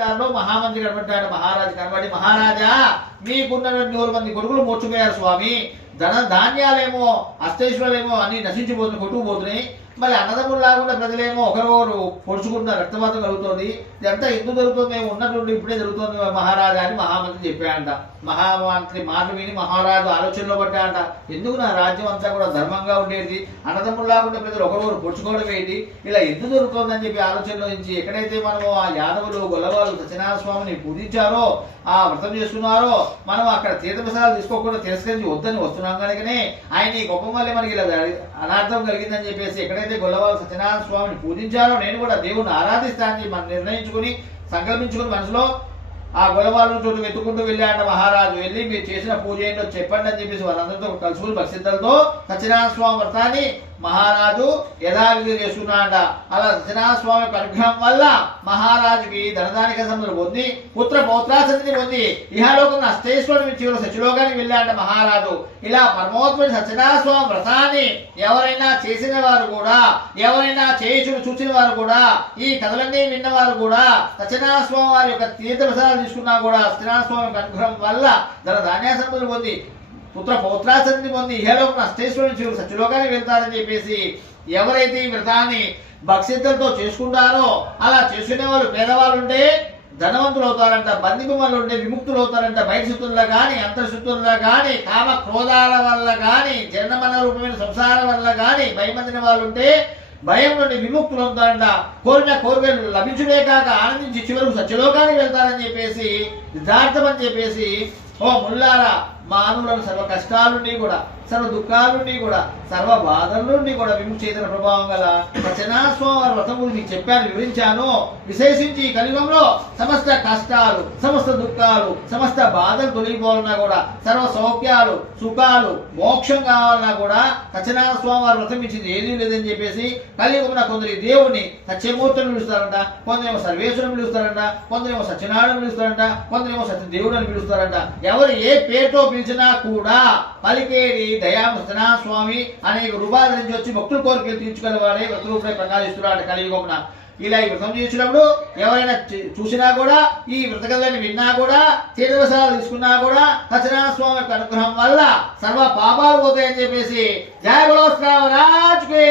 దారిలో మహామంత్రి కనబడ్డాడు. మహారాజు కనబడి, మహారాజా మీకున్న 200 మంది కొడుకులు మోర్చుపోయారు స్వామి. ధాన్యాలేమో అష్టైశ్వర్యాలేమో అన్ని నశించిపోతున్నాయి, కొట్టుకుపోతున్నాయి. మరి అన్నదమ్ములు లాగుండా ప్రజలేమో ఒకరికొకరు పొడుచుకుంటున్న రక్తపాతం కలుగుతుంది. ఇదంతా ఎందుకు జరుగుతుంది? మేము ఉన్నటువంటి ఇప్పుడే జరుగుతుంది మహారాజా అని మహామంత్రి చెప్పాడంట. మహామంత్రి మాటలు విని మహారాజు ఆలోచనలో పడ్డాడంట. ఎందుకు నా రాజ్యం అంతా కూడా ధర్మంగా ఉండేది, అన్నదమ్ములు లాగుండా ప్రజలు ఒకరికొకరు పొడుచుకోవడం ఏంటి, ఇలా ఎందుకు జరుగుతుందని చెప్పి ఆలోచనలో నుంచి ఎక్కడైతే మనము ఆ యాదవులు గొల్లవాళ్ళు సత్యనారాయణ స్వామిని పూజించారో, ఆ వ్రతం చేస్తున్నారో, మనం అక్కడ తీర్థప్రసాదాలు తీసుకోకుండా తిరస్కరించి వద్దని వస్తున్నాం కనుకనే ఆయన ఈ గొప్ప మళ్ళీ మనకి ఇలా అనార్థం కలిగిందని చెప్పేసి ఎక్కడైతే గొల్లవాళ్ళు సత్యనారాయణ స్వామిని పూజించారో నేను కూడా దేవుణ్ణి ఆరాధిస్తానని మనం నిర్ణయించుకుని సంకల్పించుకుని మనసులో ఆ గొల్లవాళ్ళ చోటు వెతుక్కుంటూ వెళ్ళాడు మహారాజు. వెళ్ళి మీరు చేసిన పూజ ఏంటో చెప్పండి అని చెప్పేసి వాళ్ళందరితో కలుసుకుని భక్తితో సత్యనారాయణ స్వామి వ్రతాన్ని మహారాజు యథావిధి చేస్తున్నాడ. అలా సత్యనారాయణ స్వామి అనుగ్రహం వల్ల మహారాజుకి ధనదానిక సంపదలు పొంది పుత్ర పౌత్రాసక్తిని పొంది ఇహలోకం అష్టేశ్వరుని చివరి సచిలోకానికి వెళ్ళాడ మహారాజు. ఇలా పరమోత్తముడి సత్యనారాయణ స్వామి వ్రతాన్ని ఎవరైనా చేసిన వారు కూడా, ఎవరైనా చేయుచుడు చూసిన వారు కూడా, ఈ కథలన్నీ విన్నవారు కూడా, సత్యనారాయణ స్వామి వారి యొక్క తీర్థ ప్రసాదాలు తీసుకున్నా కూడా సత్యనారాయణ స్వామి అనుగ్రహం వల్ల ధనధాన్య సంపదలు పొంది పుత్ర పౌత్రాసక్తిని పొంది ఇహలోకం అష్టేశ్వరుని చివరి సత్యలోకానికి వెళ్తారని చెప్పేసి ఎవరైతే ఈ వ్రతాన్ని భక్తితో చేసుకుంటారో అలా చేసుకునే వాళ్ళు పేదవాళ్ళు ఉంటే ధనవంతులు అవుతారంట, బందికుమలు ఉంటే విముక్తులు అవుతారంట. బయట శుద్ధుల్లో కానీ అంతర్శుద్ధుల్లో కానీ కామ క్రోధాల వల్ల కానీ జన్మన రూపమైన సంసారం వల్ల కానీ భయపడిన వాళ్ళు ఉంటే భయం నుండి విముక్తులు అవుతారంట. కోరిన కోరికలు లభించుడే కాక ఆనందించి చివరకు సత్యలోకానికి వెళ్తారని చెప్పేసి యథార్థం అని చెప్పేసి, ఓ ముల్లారా మానవులను సర్వ కష్టాల నుండి కూడా, సర్వ దుఃఖాల నుండి కూడా, సర్వ బాధల నుండి కూడా విముక్తి చేసిన ప్రభావం గల సత్యనారాయణ స్వామి వ్రతం గురించి మీకు చెప్పాను, వివరించాను. విశేషించి ఈ కలియుగంలో సమస్త కష్టాలు, సమస్త దుఃఖాలు, సమస్త బాధలు తొలగిపోవాలన్నా కూడా, సర్వ సౌఖ్యాలు, సుఖాలు, మోక్షం కావాలన్నా కూడా సత్యనారాయణ స్వామి వారి వ్రతం ఇచ్చింది ఏదీ లేదని చెప్పేసి కలియుగంలో కొందరు దేవుడిని సత్యమూర్తిని పిలుస్తారంట, కొందరేమో సర్వేశ్వరుని పిలుస్తారంట, కొందరేమో సత్యనారాయణ పిలుస్తారంట, కొందరేమో సత్యదేవుడు అని పిలుస్తారంట. ఎవరు ఏ పేరుతో పిలిచినా కూడా పలికేది దయాసత్యనారాయణ స్వామి అనేక రూపాల నుంచి వచ్చి భక్తుల కోరికలు తీర్చుకునేవాడే వ్రతరూపే ప్రకాశిస్తున్నాడు కలియుగమున. ఇలా ఈ వ్రతం చేసినప్పుడు ఎవరైనా చూసినా కూడా, ఈ వ్రత కథలను విన్నా కూడా, తీర్థప్రసాదాలు తీసుకున్నా కూడా సత్యనారాయణ స్వామి యొక్క అనుగ్రహం వల్ల సర్వ పాపాలు పోతాయని చెప్పేసి జయ బలో శ్రావరాజ్ కి